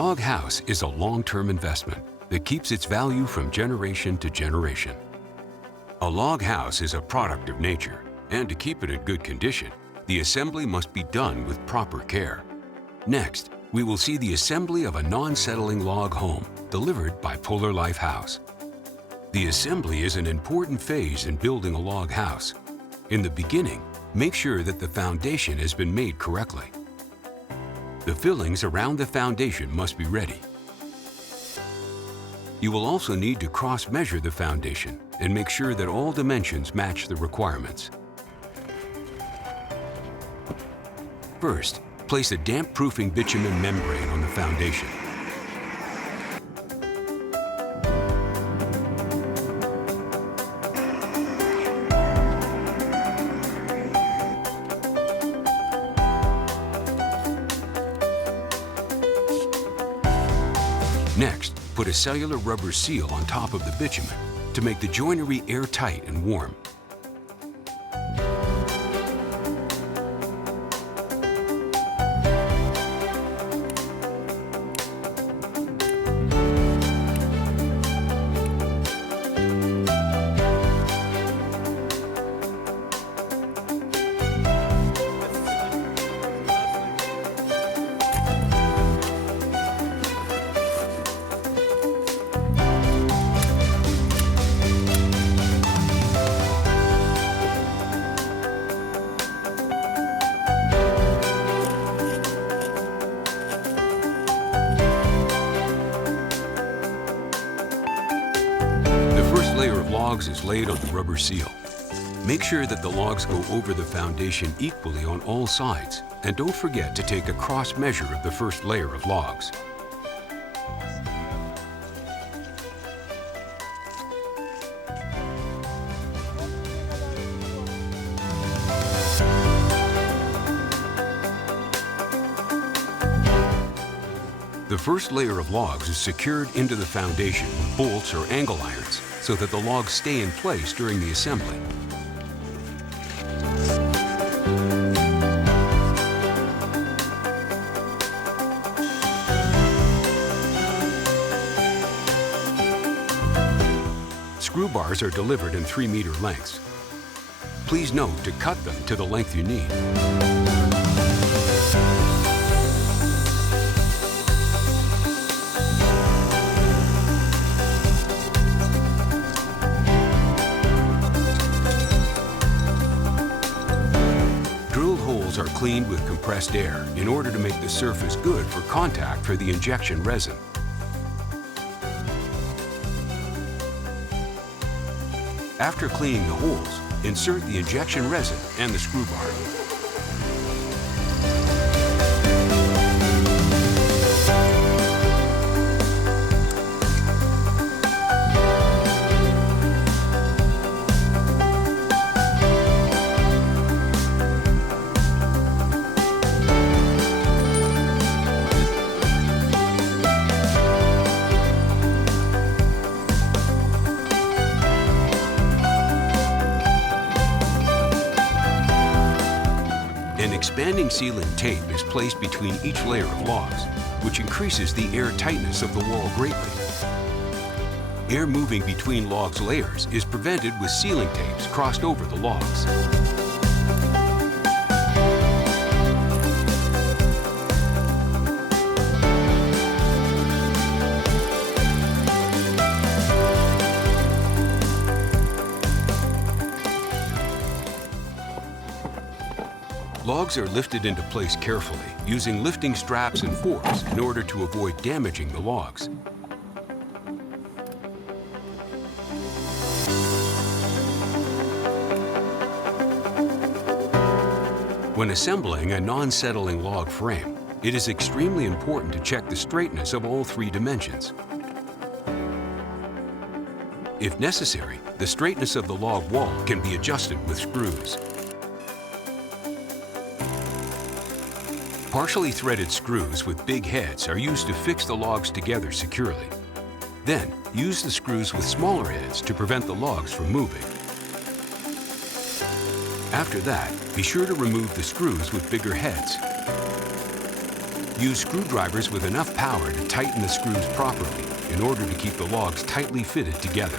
log house is a long-term investment that keeps its value from generation to generation. A log house is a product of nature, and to keep it in good condition, the assembly must be done with proper care. Next, we will see the assembly of a non-settling log home delivered by Polar Life Haus. The assembly is an important phase in building a log house. In the beginning, make sure that the foundation has been made correctly. The fillings around the foundation must be ready. You will also need to cross-measure the foundation and make sure that all dimensions match the requirements. First, place a damp-proofing bitumen membrane on the foundation. Next, put a cellular rubber seal on top of the bitumen to make the joinery airtight and warm. Layer of logs is laid on the rubber seal. Make sure that the logs go over the foundation equally on all sides, and don't forget to take a cross measure of the first layer of logs. The first layer of logs is secured into the foundation with bolts or angle irons so that the logs stay in place during the assembly. Screw bars are delivered in 3-meter lengths. Please note to cut them to the length you need. Are cleaned with compressed air in order to make the surface good for contact for the injection resin. After cleaning the holes, insert the injection resin and the screw bar. An expanding sealing tape is placed between each layer of logs, which increases the air tightness of the wall greatly. Air moving between logs layers is prevented with sealing tapes crossed over the logs. Logs are lifted into place carefully using lifting straps and forks in order to avoid damaging the logs. When assembling a non-settling log frame, it is extremely important to check the straightness of all 3 dimensions. If necessary, the straightness of the log wall can be adjusted with screws. Partially threaded screws with big heads are used to fix the logs together securely. Then, use the screws with smaller heads to prevent the logs from moving. After that, be sure to remove the screws with bigger heads. Use screwdrivers with enough power to tighten the screws properly in order to keep the logs tightly fitted together.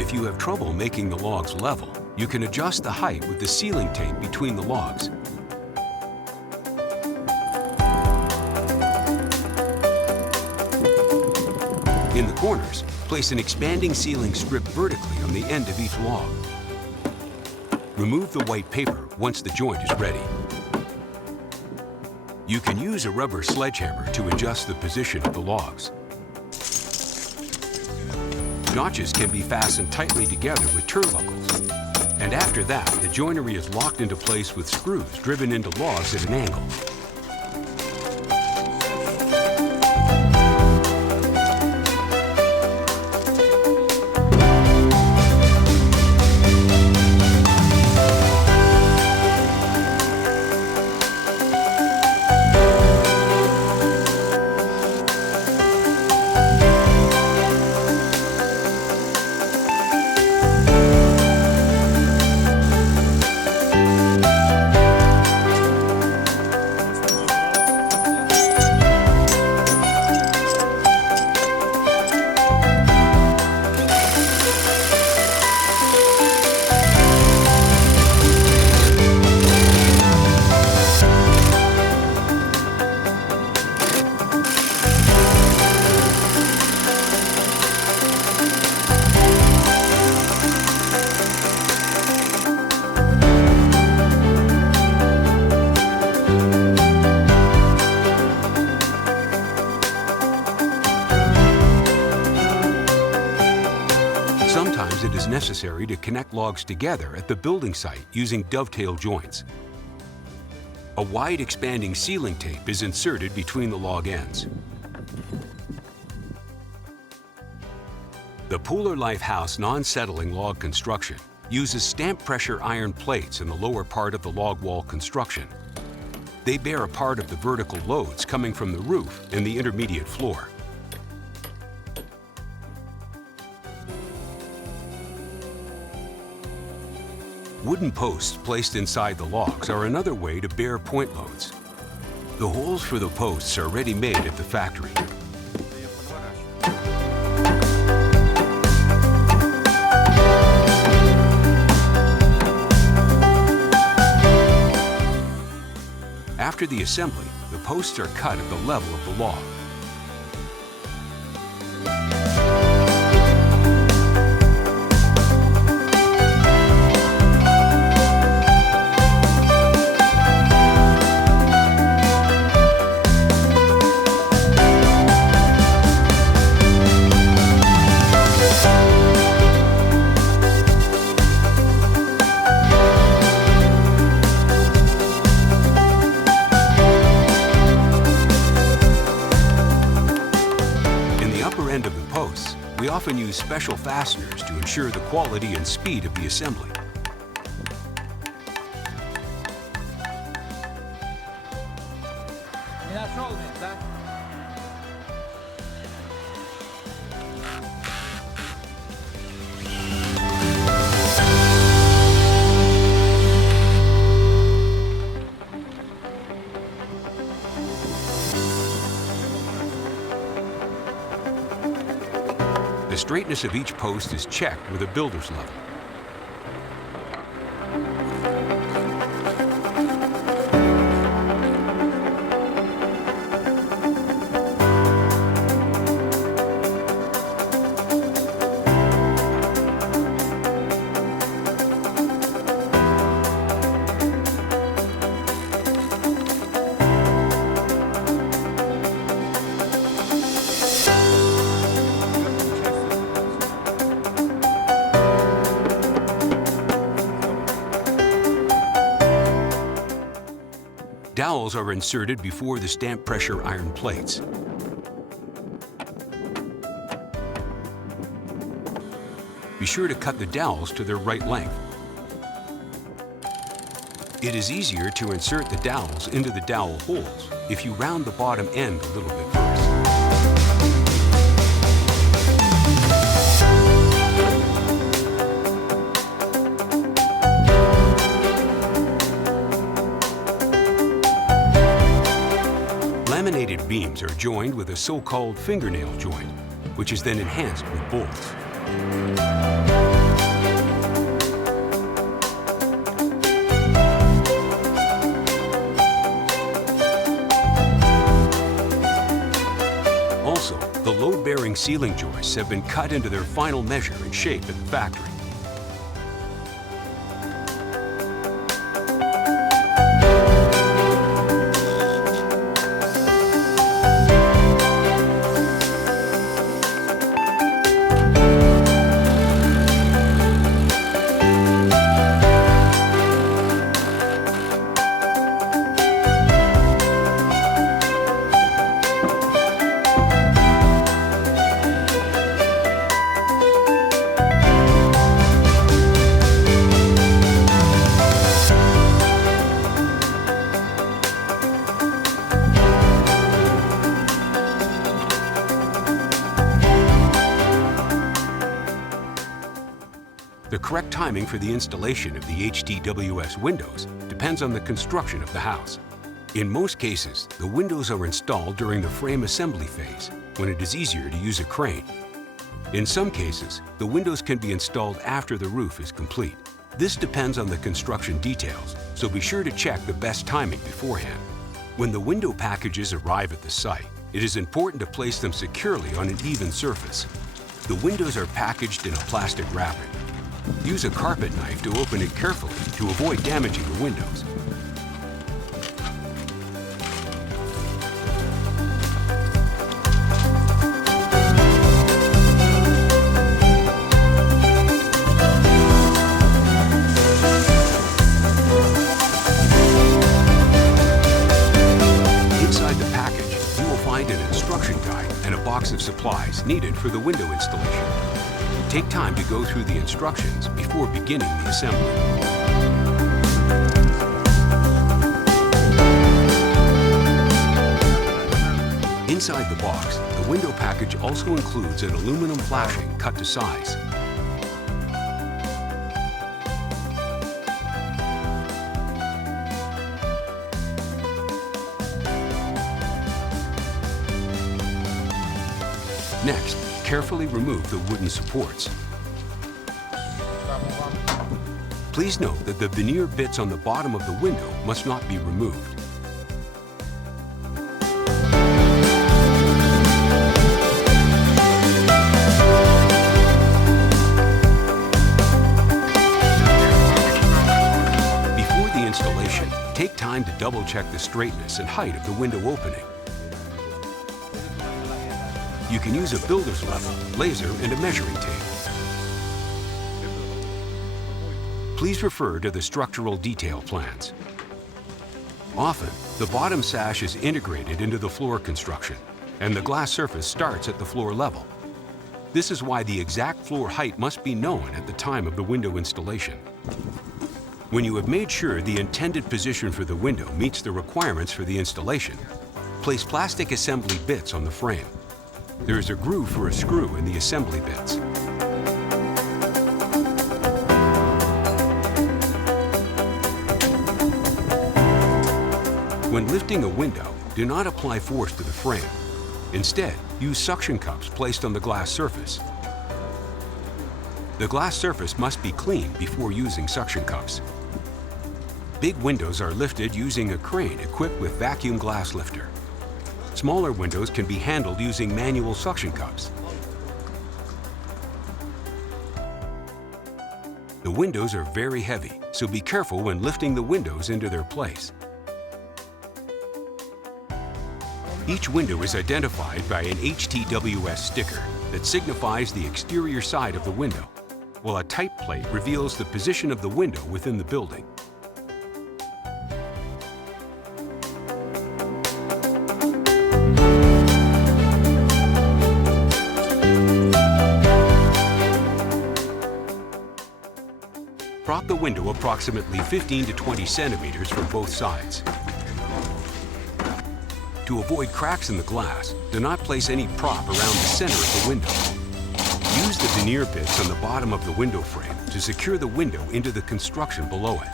If you have trouble making the logs level, you can adjust the height with the sealing tape between the logs. In the corners, place an expanding sealing strip vertically on the end of each log. Remove the white paper once the joint is ready. You can use a rubber sledgehammer to adjust the position of the logs. Notches can be fastened tightly together with turnbuckles. And after that, the joinery is locked into place with screws driven into logs at an angle. Sometimes it is necessary to connect logs together at the building site using dovetail joints. A wide expanding sealing tape is inserted between the log ends. The Pooler Life Haus non-settling log construction uses stamp pressure iron plates in the lower part of the log wall construction. They bear a part of the vertical loads coming from the roof and the intermediate floor. Wooden posts placed inside the logs are another way to bear point loads. The holes for the posts are ready-made at the factory. After the assembly, the posts are cut at the level of the log. We often use special fasteners to ensure the quality and speed of the assembly. The straightness of each post is checked with a builder's level. Dowels are inserted before the stamp pressure iron plates. Be sure to cut the dowels to their right length. It is easier to insert the dowels into the dowel holes if you round the bottom end a little bit first. beams are joined with a so-called fingernail joint, which is then enhanced with bolts. Also, the load-bearing ceiling joists have been cut into their final measure and shape at the factory. The correct timing for the installation of the HTWS windows depends on the construction of the house. In most cases, the windows are installed during the frame assembly phase, when it is easier to use a crane. In some cases, the windows can be installed after the roof is complete. This depends on the construction details, so be sure to check the best timing beforehand. When the window packages arrive at the site, it is important to place them securely on an even surface. The windows are packaged in a plastic wrapping. Use a carpet knife to open it carefully to avoid damaging the windows. Inside the package, you will find an instruction guide and a box of supplies needed for the window installation. Take time to go through the instructions before beginning the assembly. Inside the box, the window package also includes an aluminum flashing cut to size. Next, carefully remove the wooden supports. Please note that the veneer bits on the bottom of the window must not be removed. Before the installation, take time to double-check the straightness and height of the window opening. You can use a builder's level, laser, and a measuring tape. Please refer to the structural detail plans. Often, the bottom sash is integrated into the floor construction, and the glass surface starts at the floor level. This is why the exact floor height must be known at the time of the window installation. When you have made sure the intended position for the window meets the requirements for the installation, place plastic assembly bits on the frame. There is a groove for a screw in the assembly bits. When lifting a window, do not apply force to the frame. Instead, use suction cups placed on the glass surface. The glass surface must be clean before using suction cups. Big windows are lifted using a crane equipped with vacuum glass lifter. Smaller windows can be handled using manual suction cups. The windows are very heavy, so be careful when lifting the windows into their place. Each window is identified by an HTWS sticker that signifies the exterior side of the window, while a type plate reveals the position of the window within the building. Prop the window approximately 15 to 20 centimeters from both sides. To avoid cracks in the glass, do not place any prop around the center of the window. Use the veneer bits on the bottom of the window frame to secure the window into the construction below it.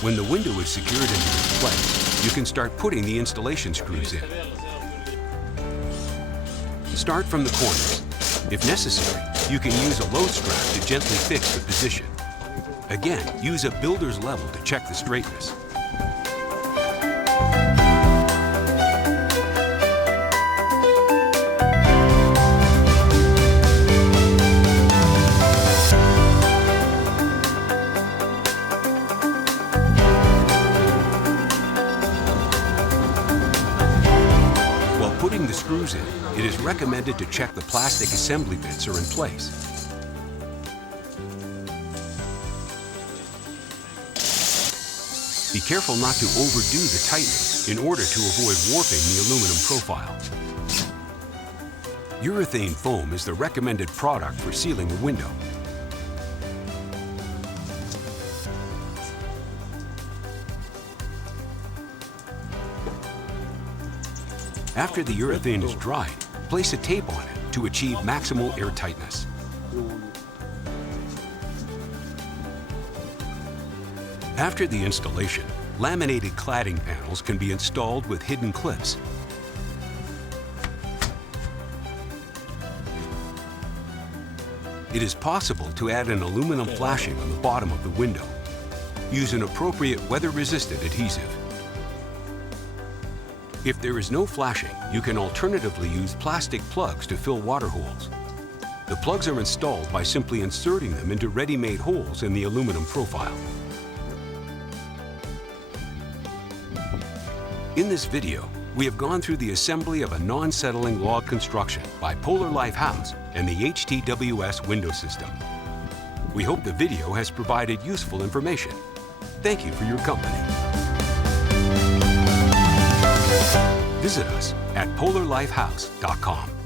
When the window is secured into its place, you can start putting the installation screws in. Start from the corners. If necessary, you can use a load strap to gently fix the position. Again, use a builder's level to check the straightness. While putting the screws in, it is recommended to check the plastic assembly bits are in place. Be careful not to overdo the tightening in order to avoid warping the aluminum profile. Urethane foam is the recommended product for sealing a window. After the urethane is dried, place a tape on it to achieve maximal airtightness. After the installation, laminated cladding panels can be installed with hidden clips. It is possible to add an aluminum flashing on the bottom of the window. Use an appropriate weather-resistant adhesive. If there is no flashing, you can alternatively use plastic plugs to fill water holes. The plugs are installed by simply inserting them into ready-made holes in the aluminum profile. In this video, we have gone through the assembly of a non-settling log construction by Polar Life Haus and the HTWS window system. We hope the video has provided useful information. Thank you for your company. Visit us at polarlifehaus.com.